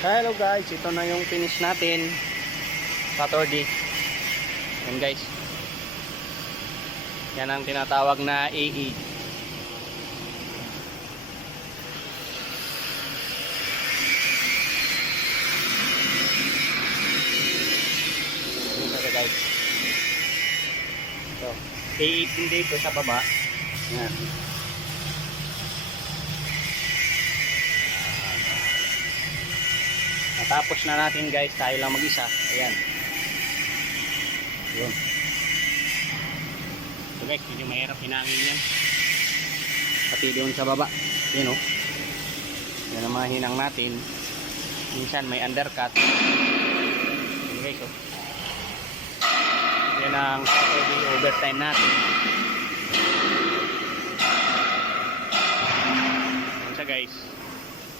Hello guys, ito na yung finish natin Saturday. Yan guys, yan ang tinatawag na AA. Yan guys, so AA din dito sa baba. Yan. Natapos na natin guys, tayo lang mag-isa. Ayan. Yun. So guys, medyo mahirap hinangin yan. Pati doon sa baba. Yun o. Yan ang mga hinang natin. Minsan may undercut. Yun guys o. Yan ang Saturday overtime natin. Yan siya guys.